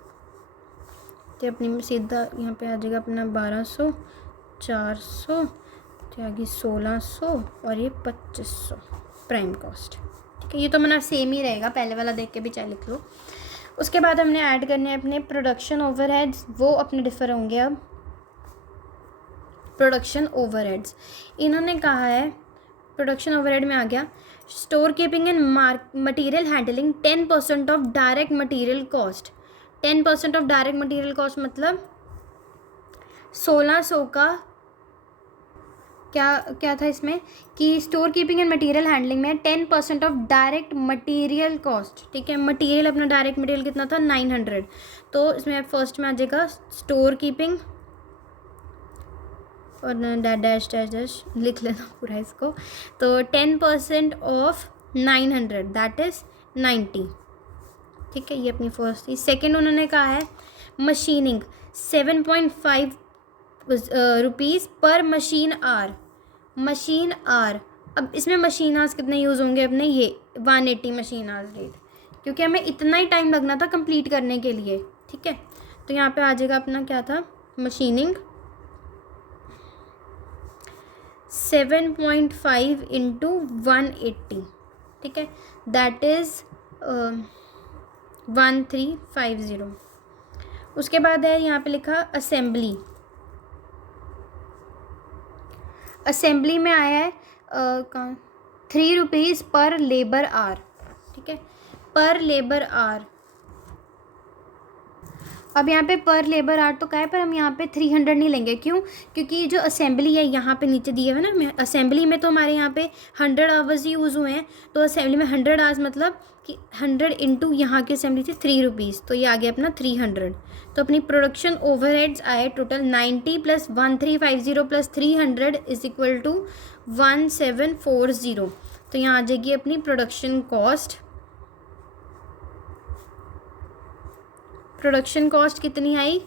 तो अपनी सीधा यहाँ पे आ जाएगा अपना 1200, 400, तो आगे 1600 और ये 2500 प्राइम कॉस्ट। ठीक है, ये तो मतलब सेम ही रहेगा, पहले वाला देख के भी चाहे लिख लो। उसके बाद हमने ऐड करने हैं अपने प्रोडक्शन ओवरहेड्स, वो अपने डिफ़र होंगे। अब प्रोडक्शन ओवरहेड्स इन्होंने कहा है, प्रोडक्शन ओवरहेड में आ गया store keeping and material handling 10% of direct material cost. 10% of direct material cost मतलब 1600 का क्या था इसमें कि store keeping and material handling में 10% ऑफ डायरेक्ट मटेरियल कॉस्ट। ठीक है, मटेरियल अपना डायरेक्ट मटेरियल कितना था 900, तो इसमें फर्स्ट में आ जाएगा स्टोर कीपिंग और डैश डैश डैश लिख लेना पूरा इसको। तो 10% ऑफ 900 दैट इज़ 90। ठीक है, ये अपनी फर्स्ट थी। सेकेंड उन्होंने कहा है मशीनिंग 7.5 रुपीज़ पर मशीन आर। मशीन आर, अब इसमें मशीन आर्स कितने यूज़ होंगे अपने, ये 180 मशीन आर्स रेट, क्योंकि हमें इतना ही टाइम लगना था कंप्लीट करने के लिए। ठीक है, तो यहाँ पे आ जाएगा अपना क्या था मशीनिंग 7.5 × 180। ठीक है, दैट इज़ 1350। उसके बाद है यहाँ पे लिखा असेंबली। असेंबली में आया है 3 रुपीज़ पर लेबर आर। ठीक है, पर लेबर आर। अब यहाँ पे पर लेबर आर तो क्या है, पर हम यहाँ पे 300 नहीं लेंगे। क्यों? क्योंकि जो असेंबली है यहाँ पे नीचे दिए हुए ना, असेंबली में तो हमारे यहाँ पे 100 आवर्स ही यूज़ हुए हैं। तो असेंबली में 100 आवर्स मतलब कि 100 × यहाँ की असेंबली थी 3 रुपीज़, तो ये आ गया अपना 300। तो अपनी प्रोडक्शन ओवरहेड्स आए टोटल 90 + 1350 + 300 इज इक्वल टू 1740। तो यहाँ आ जाएगी अपनी प्रोडक्शन कॉस्ट। प्रोडक्शन कॉस्ट कितनी आई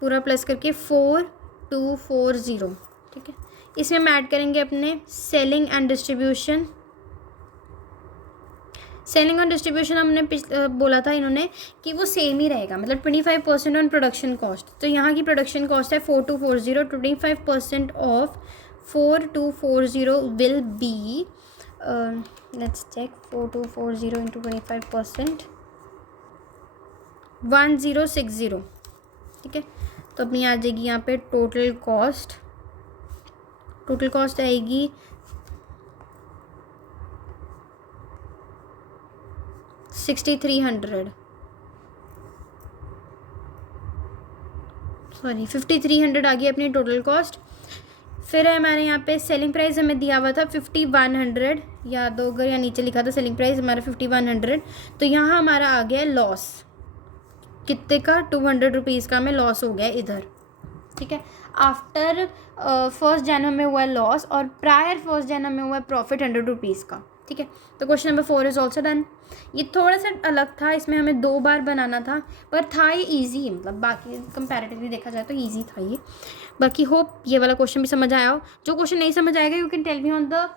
पूरा प्लस करके 4240। ठीक है, इसमें हम ऐड करेंगे अपने सेलिंग एंड डिस्ट्रीब्यूशन। सेलिंग और डिस्ट्रीब्यूशन हमने बोला था इन्होंने कि वो सेम ही रहेगा, मतलब 25% ऑन प्रोडक्शन कॉस्ट। तो यहाँ की प्रोडक्शन कॉस्ट है 4240, 25% of 4240 will be let's check 4240 × 25% 1060। ठीक है, तो अपनी आ जाएगी यहाँ पे टोटल कॉस्ट आएगी 6300 सॉरी 5300 आ गई अपनी टोटल कॉस्ट। फिर हमारे यहाँ पे सेलिंग प्राइस हमें दिया हुआ था 5100, या दो अगर या नीचे लिखा था सेलिंग प्राइस हमारा 5100। तो यहाँ हमारा आ गया लॉस कितने का 200 रुपीज़ का हमें लॉस हो गया इधर। ठीक है, आफ्टर 1 जनवरी में हुआ लॉस और प्रायर 1 जनवरी में हुआ प्रॉफिट 100 रुपीज़ का। ठीक है, तो question number 4 is also done. ये थोड़ा सा अलग था, इसमें हमें 2 बार बनाना था, पर था ये ईजी, मतलब बाकी कंपैरेटिवली देखा जाए तो ईजी था ये। बाकी होप ये वाला क्वेश्चन भी समझ आया हो। जो क्वेश्चन नहीं समझ आएगा you can tell me on the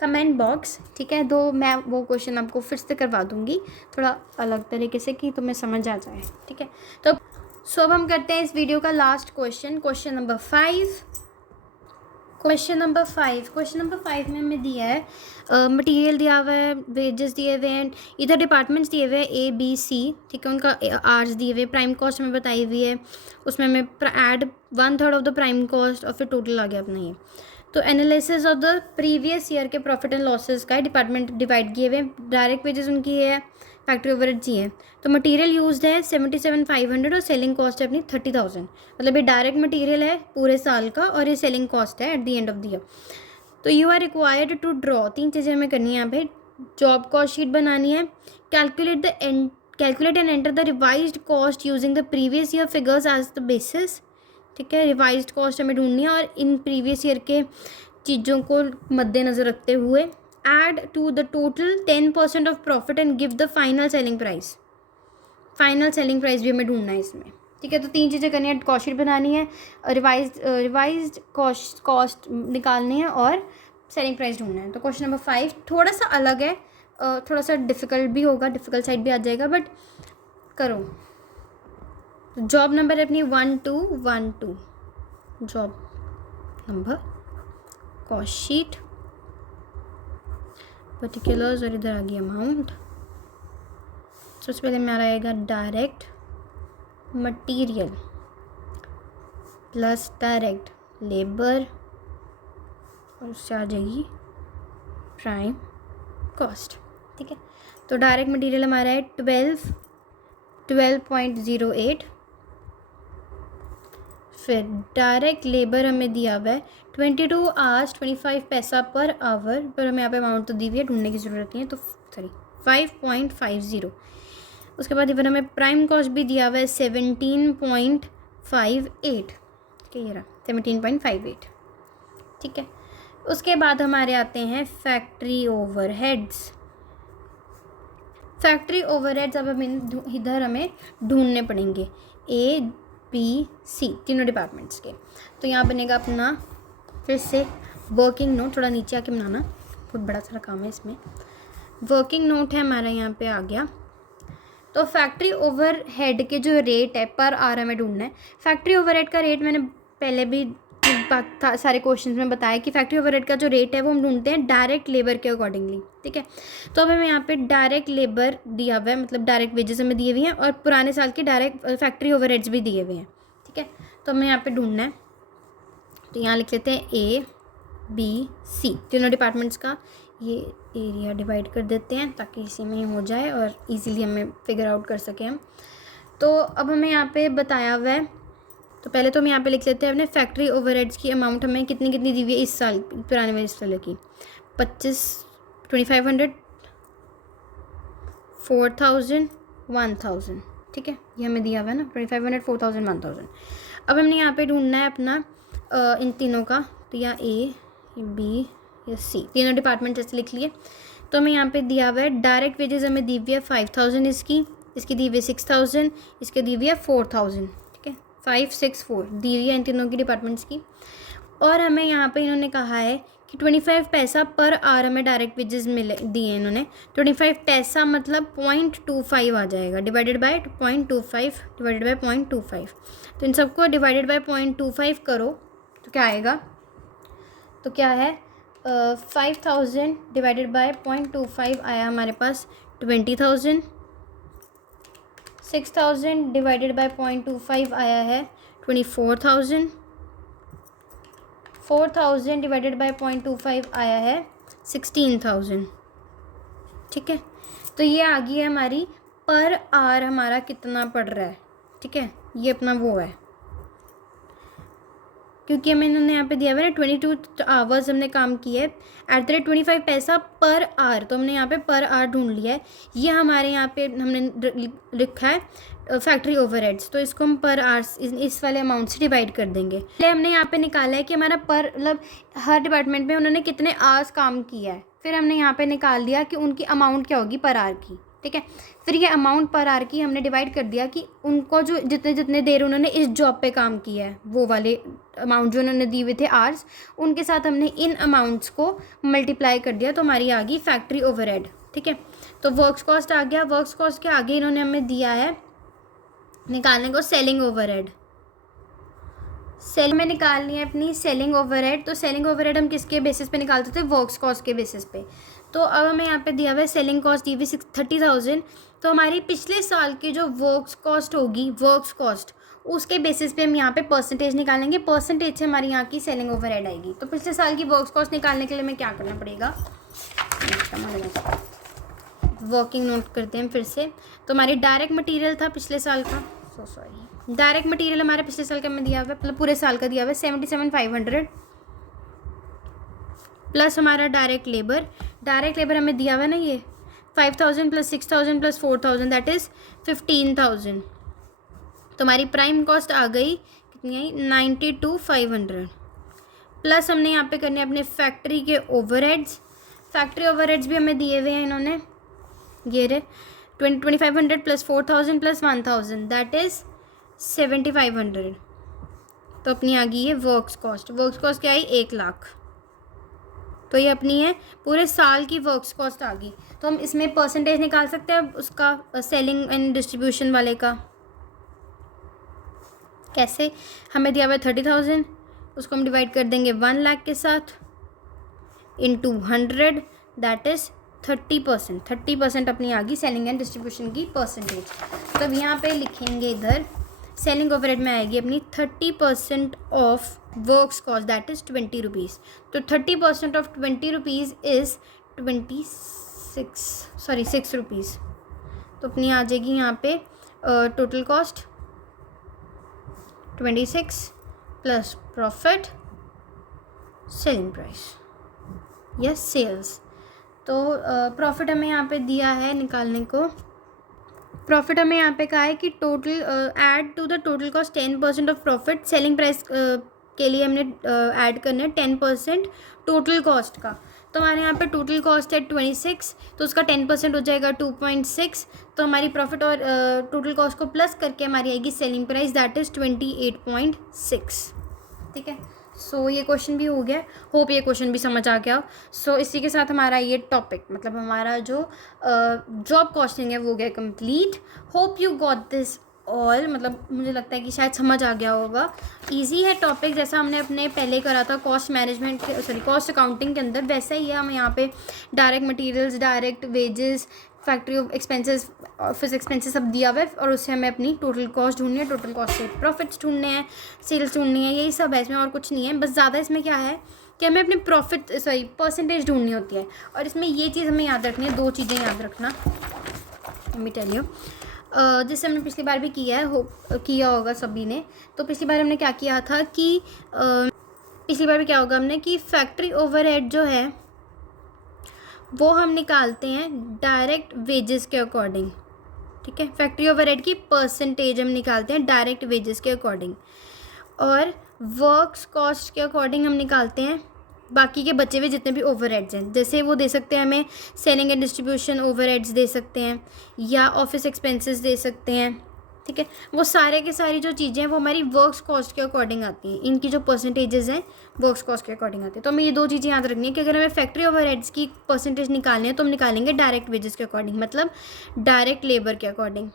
comment box, ठीक है। दो मैं वो क्वेश्चन आपको फिर से करवा दूँगी थोड़ा अलग तरीके से कि तुम्हें समझ आ जाए, ठीक है। तो अब हम करते हैं इस वीडियो का last question, question number 5। Question number 5 में हमें दिया है मटेरियल दिया हुआ है, वेजेस दिए हुए हैं, इधर डिपार्टमेंट्स दिए हुए हैं A B C, ठीक है, उनका आर्स दिए हुए, प्राइम कॉस्ट हमें बताई हुई है, उसमें हमें add 1/3 of the prime cost और फिर टोटल आ गया अपना ये। तो analysis of the previous year के प्रॉफिट एंड लॉसेस का डिपार्टमेंट डिवाइड किए हुए, डायरेक्ट वेजेस उनकी है, फैक्ट्री ओवरहेड्स ही है। तो मटेरियल यूज्ड है 77,500 और सेलिंग कॉस्ट है अपनी 30,000, मतलब ये डायरेक्ट मटेरियल है पूरे साल का और ये सेलिंग कॉस्ट है at the end of the year. तो you are required to draw, 3 चीज़ें हमें करनी है यहाँ पे। जॉब कॉस्ट शीट बनानी है, calculate and enter the revised cost using the previous year figures as the basis, ठीक है। रिवाइज्ड कॉस्ट हमें ढूंढनी है और इन प्रीवियस ईयर के चीज़ों को मद्देनज़र रखते हुए add to the total 10% of profit and give the final selling price. Final selling price भी हमें ढूंढना है इसमें, ठीक है। तो 3 चीज़ें करनी है, कॉस्ट शीट बनानी है, रिवाइज्ड कॉस्ट निकालनी है और सेलिंग प्राइस ढूंढना है। तो क्वेश्चन नंबर 5 थोड़ा सा अलग है, थोड़ा सा डिफ़िकल्ट भी होगा, डिफ़िकल्ट साइड भी आ जाएगा, बट करो। जॉब नंबर है अपनी 1212, job number, cost sheet, particulars और इधर आ गई अमाउंट। सबसे पहले मेरा आएगा direct material plus direct labour और उससे आ जाएगी प्राइम कॉस्ट, ठीक है। तो डायरेक्ट मटेरियल हमारा है 12.08, फिर डायरेक्ट लेबर हमें दिया हुआ है 22 आवर्स 25 पैसा पर आवर, पर हमें यहाँ पे अमाउंट तो दी हुई है, ढूंढने की ज़रूरत नहीं है, तो सॉरी 5.50। उसके बाद इवन हमें प्राइम कॉस्ट भी दिया हुआ है 17.58, ठीक है, ये रहा 17.58, ठीक है। उसके बाद हमारे आते हैं फैक्ट्री ओवरहेड्स। फैक्ट्री ओवरहेड्स अब इधर हमें ढूंढने पड़ेंगे, A B C तीनों डिपार्टमेंट्स के। तो यहाँ बनेगा अपना फिर से वर्किंग नोट, थोड़ा नीचे आके बनाना, बहुत बड़ा सारा काम है इसमें। वर्किंग नोट है हमारा, यहाँ पे आ गया। तो फैक्ट्री ओवरहेड के जो रेट है पर आवर हमें ढूंढना है। फैक्ट्री ओवरहेड का रेट मैंने पहले भी सारे क्वेश्चंस में बताया कि फैक्ट्री ओवरहेड का जो रेट है वो हम ढूंढते हैं डायरेक्ट लेबर के अकॉर्डिंगली, ठीक है। तो अब हमें यहाँ पे डायरेक्ट लेबर दिया हुआ है, मतलब डायरेक्ट वेजेस हमें दिए हुए हैं और पुराने साल के डायरेक्ट फैक्ट्री ओवरहेड्स भी दिए हुए हैं, ठीक है। तो हमें यहाँ पे ढूंढना है, तो यहाँ लिख लेते हैं A B C तीनों डिपार्टमेंट्स का ये एरिया डिवाइड कर देते हैं ताकि इसी में ही हो जाए और इजीली हमें फिगर आउट कर सकें हम। तो अब हमें यहाँ पे बताया हुआ है, तो पहले तो हम यहाँ पे लिख लेते हैं अपने फैक्ट्री ओवरहेड्स की अमाउंट हमें कितनी दी हुई है इस साल, पुराने में इस साल की 2500 4,000 1,000, ठीक है, ये हमें दिया हुआ है ना 2500 4,000 1,000। अब हमने यहाँ पे ढूंढना है अपना इन तीनों का, तो यहाँ A B या C तीनों डिपार्टमेंट जैसे लिख लिए। तो हमें यहाँ पे दिया हुआ है डायरेक्ट वेजेस हमें दी हुई है 5,000, इसकी दी हुई है 6,000, इसके दी हुई है 4,000, ठीक है, 5 6 4 दी हुई है इन तीनों की डिपार्टमेंट्स की। और हमें यहाँ पे इन्होंने कहा है कि 25 पैसा पर आवर हमें डायरेक्ट वेजेस मिले दिए इन्होंने। 25 पैसा मतलब 0.25 आ जाएगा, डिवाइडेड बाय 0.25 डिवाइडेड बाय 0.25। तो इन सबको डिवाइडेड बाय 0.25 करो तो क्या आएगा, तो क्या है 5,000 डिवाइडेड बाय 0.25 आया हमारे पास 20,000। 6,000 डिवाइडेड बाय 0.25 आया है 24,000। 4,000 डिवाइडेड बाय 0.25 आया है 16,000, ठीक है। तो ये आ गई है हमारी पर आवर हमारा कितना पड़ रहा है, ठीक है, ये अपना वो है, क्योंकि हमें इन्होंने यहाँ पे दिया हुआ है 22 आवर्स हमने काम किया है एट द रेट 25 पैसा पर आवर, तो हमने यहाँ पे पर आवर ढूंढ लिया है। ये हमारे यहाँ पे हमने लिखा है फैक्ट्री ओवरहेड्स, तो इसको हम पर आवर्स इस वाले अमाउंट से डिवाइड कर देंगे। पहले हमने यहाँ पे निकाला है कि हमारा पर मतलब हर डिपार्टमेंट में उन्होंने कितने आवर्स काम किया है, फिर हमने यहाँ पे निकाल दिया कि उनकी अमाउंट क्या होगी पर आवर की, ठीक है। फिर ये अमाउंट पर आवर की हमने डिवाइड कर दिया कि उनको जो जितने जितने देर उन्होंने इस जॉब पे काम किया है वो वाले अमाउंट जो उन्होंने दिए हुए थे आवर्स, उनके साथ हमने इन अमाउंट्स को मल्टीप्लाई कर दिया, तो हमारी आ गई फैक्ट्री ओवरहेड। ठीक है, तो वर्क्स कॉस्ट आ गया। वर्क्स कॉस्ट के आगे इन्होंने हमें दिया है निकालने को सेलिंग ओवरहेड। सेल में निकालनी है अपनी सेलिंग ओवरहेड। तो सेलिंग ओवरहेड हम किसके बेसिस पे निकालते थे? वर्क्स कॉस्ट के बेसिस पे। तो अब हमें यहाँ पे दिया हुआ है सेलिंग कॉस्ट दी हुई 30,000। तो हमारी पिछले साल की जो वर्क्स कॉस्ट होगी, वर्क्स कॉस्ट, उसके बेसिस पे हम यहाँ पे परसेंटेज निकालेंगे। परसेंटेज से हमारी यहाँ की सेलिंग ओवरहेड आएगी। तो पिछले साल की वर्क्स कॉस्ट निकालने के लिए हमें क्या करना पड़ेगा? वर्किंग नोट करते हैं फिर से। तो हमारी डायरेक्ट मटीरियल था पिछले साल का, डायरेक्ट मटेरियल हमारे पिछले साल का में दिया हुआ है, मतलब पूरे साल का दिया हुआ है 77,500 प्लस हमारा डायरेक्ट लेबर हमें दिया हुआ है ना, ये 5,000 प्लस 6,000 प्लस 4,000 दैट इज़ 15,000। तो हमारी प्राइम कॉस्ट आ गई कितनी आई? 92,500 प्लस हमने यहाँ पे करने अपने फैक्ट्री के ओवरहेड्स। फैक्ट्री ओवरहेड्स भी हमें दिए हुए हैं इन्होंने, ये रहे 2,500 प्लस 4,000 प्लस 1,000 दैट इज़ 7,500। तो अपनी आ गई है वर्क्स कॉस्ट। वर्क्स कॉस्ट क्या आई? 1,00,000। तो ये अपनी है पूरे साल की वर्क्स कॉस्ट आ गई। तो हम इसमें परसेंटेज निकाल सकते हैं उसका सेलिंग एंड डिस्ट्रीब्यूशन वाले का। कैसे? हमें दिया हुआ है 30,000, उसको हम डिवाइड कर देंगे 1,00,000 के साथ इंटू 100 दैट इज़ 30%। 30% अपनी आ गई सेलिंग एंड डिस्ट्रीब्यूशन की परसेंटेज। तो अब यहाँ पे लिखेंगे इधर सेलिंग ओवरहेड में आएगी अपनी 30% of works cost that is 20 rupees. तो 30% ऑफ 20 रुपीज़ इज़ 6 रुपीज़। तो अपनी आ जाएगी यहाँ पे total cost 26 plus profit selling price या सेल्स। तो प्रॉफिट हमें यहाँ पे दिया है निकालने को। प्रॉफिट हमें यहाँ पे कहा है कि total add to the total cost 10% of profit. Selling price के लिए हमने ऐड करना है 10% टोटल कॉस्ट का। तो हमारे यहाँ पे टोटल कॉस्ट है 26, तो उसका 10% हो जाएगा 2.6। तो हमारी प्रॉफिट और टोटल कॉस्ट को प्लस करके हमारी आएगी सेलिंग प्राइस दैट इज़ 28.6। ठीक है, सो ये क्वेश्चन भी हो गया। होप ये क्वेश्चन भी समझ आ गया। सो इसी के साथ हमारा ये टॉपिक, मतलब हमारा जो जॉब कॉस्टिंग है वो गया complete. Hope you got this all, मतलब मुझे लगता है कि शायद समझ आ गया होगा। इजी है टॉपिक, जैसा हमने अपने पहले करा था कॉस्ट मैनेजमेंट कॉस्ट अकाउंटिंग के अंदर, वैसा ही है। हम यहाँ पे direct materials, direct wages, factory expenses, office expenses सब दिया हुआ है और उससे हमें अपनी टोटल कॉस्ट ढूंढनी है, टोटल कॉस्ट से प्रॉफिट्स ढूंढने हैं, सेल्स ढूंढनी है, यही सब है इसमें और कुछ नहीं है। बस ज़्यादा इसमें क्या है कि हमें अपनी परसेंटेज ढूंढनी होती है। और इसमें ये चीज़ हमें याद रखनी है, दो चीज़ें याद रखना। मैं टेल यू, जिससे हमने पिछली बार भी किया होगा सभी ने। तो पिछली बार हमने क्या किया था कि पिछली बार भी क्या होगा हमने कि फैक्ट्री ओवरहेड जो है वो हम निकालते हैं डायरेक्ट वेजेस के अकॉर्डिंग। ठीक है, फैक्ट्री ओवरहेड की परसेंटेज हम निकालते हैं डायरेक्ट वेजेस के अकॉर्डिंग, और वर्क्स कॉस्ट के अकॉर्डिंग हम निकालते हैं बाकी के बचे हुए जितने भी ओवरहेड्स हैं। जैसे वो दे सकते हैं हमें सेलिंग एंड डिस्ट्रीब्यूशन ओवरहेड्स दे सकते हैं या ऑफिस एक्सपेंसेस दे सकते हैं। ठीक है, वो सारे के सारी जो चीज़ें हैं वो हमारी वर्क्स कॉस्ट के अकॉर्डिंग आती हैं। इनकी जो परसेंटेजेस हैं वर्क्स कॉस्ट के अकॉर्डिंग आती है। तो हमें ये दो चीज़ें याद रखनी है कि अगर हमें फैक्ट्री ओवरहेड्स की परसेंटेज निकालनी है तो हम निकालेंगे डायरेक्ट वेजेस के अकॉर्डिंग, मतलब डायरेक्ट लेबर के अकॉर्डिंग।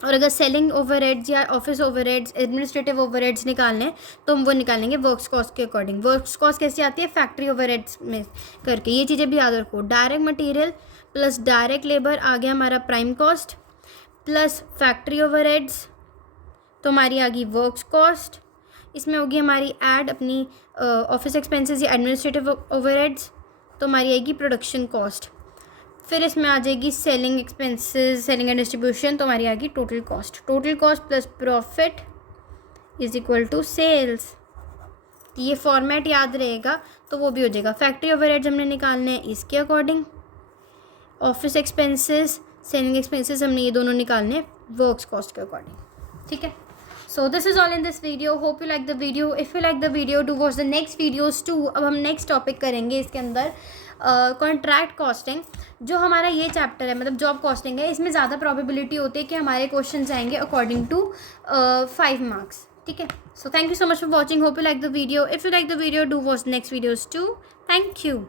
और अगर सेलिंग ओवरहेड्स या ऑफिस ओवरहेड्स, एडमिनिस्ट्रेटिव ओवरहेड्स निकालने हैं तो हम वो निकालेंगे वर्क्स कॉस्ट के अकॉर्डिंग। वर्क्स कॉस्ट कैसे आती है? फैक्ट्री ओवरहेड्स में करके। ये चीज़ें भी याद रखो, direct material plus direct labour आ गया हमारा prime cost, plus factory overheads तो हमारी आ गई वर्क्स कॉस्ट। इसमें होगी हमारी ऐड अपनी ऑफिस एक्सपेंसेस या एडमिनिस्ट्रेटिव ओवरहेड्स तो हमारी आएगी प्रोडक्शन कॉस्ट। फिर इसमें आ जाएगी selling expenses, selling and distribution तो हमारी आ गई total cost. Total cost plus profit is equal to sales. ये फॉर्मेट याद रहेगा तो वो भी हो जाएगा। फैक्ट्री ओवरहेड्स हमने निकालने हैं इसके according, office expenses, selling expenses हमने ये दोनों निकालने हैं वर्क्स कॉस्ट के अकॉर्डिंग। ठीक है, so this is all in this video. Hope you like the video. If you like the video do watch the next videos too. अब हम नेक्स्ट टॉपिक करेंगे इसके अंदर कॉन्ट्रैक्ट कॉस्टिंग। जो हमारा ये चैप्टर है मतलब जॉब कॉस्टिंग है, इसमें ज़्यादा प्रोबेबिलिटी होती है कि हमारे क्वेश्चन आएंगे अकॉर्डिंग टू 5 मार्क्स, ठीक है। So thank you so much for watching, hope you like the video. If you like the video do watch next videos too. Thank you.